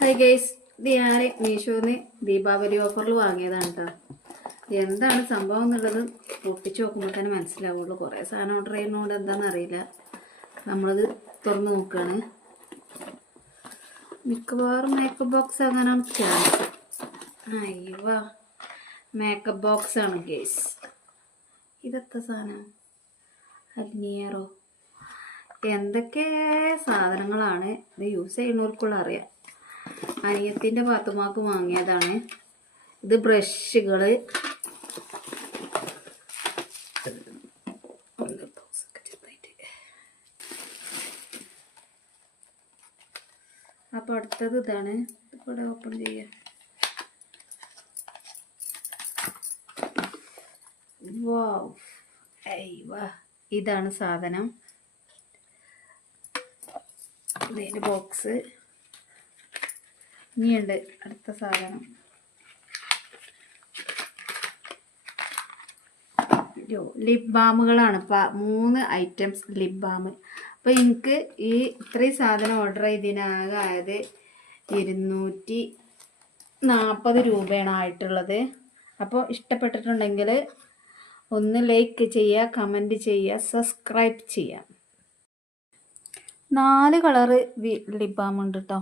Hi guys, ഇത് ഞാൻ മീഷോന്ന് ദീപാവലി ഓഫറിൽ വാങ്ങിയതാണ് കേട്ടോ. എന്താണ് സംഭവം എന്നുള്ളത് പൊട്ടിച്ച് നോക്കുമ്പോൾ തന്നെ മനസ്സിലാവുള്ളൂ. കുറേ സാധനം ഓർഡർ ചെയ്യുന്നതുകൊണ്ട് എന്താണെന്ന് അറിയില്ല. നമ്മളത് തുറന്ന് നോക്കുകയാണ്. മിക്കവാറും മേക്കപ്പ് ബോക്സ് ആകാനാണ് ചാൻസ്. അയ്യോ, മേക്കപ്പ് ബോക്സ് ആണ് ഗൈസ്. ഇതെത്ര സാധനം? അലിനിയറോ എന്തൊക്കെ സാധനങ്ങളാണ്. ഇത് യൂസ് ചെയ്യുന്നവർക്കുള്ള അറിയാം. അനിയത്തിൻ്റെ പാത്തുമാക്ക് വാങ്ങിയതാണ്. ഇത് ബ്രഷുകൾ, അപ്പോൾ അടുത്തത് ഇതാണ്. ഇവിടെ ഓപ്പൺ ചെയ്യാം. ഇതാണ് സാധനം. ഇതിൻ്റെ ബോക്സ് ഇനിയുണ്ട്. അടുത്ത സാധനം ലിപ് ബാമുകളാണ്. 3 items lip balm. അപ്പോൾ എനിക്ക് ഈ ഇത്രയും സാധനം ഓർഡർ ചെയ്തതിനാകെ ആയത് 240 രൂപയാണ് ആയിട്ടുള്ളത്. അപ്പോൾ ഇഷ്ടപ്പെട്ടിട്ടുണ്ടെങ്കിൽ ഒന്ന് ലൈക്ക് ചെയ്യുക, കമൻറ്റ് ചെയ്യുക, സബ്സ്ക്രൈബ് ചെയ്യുക. 4 കളറ് ലിപ് ബാം ഉണ്ട് കേട്ടോ.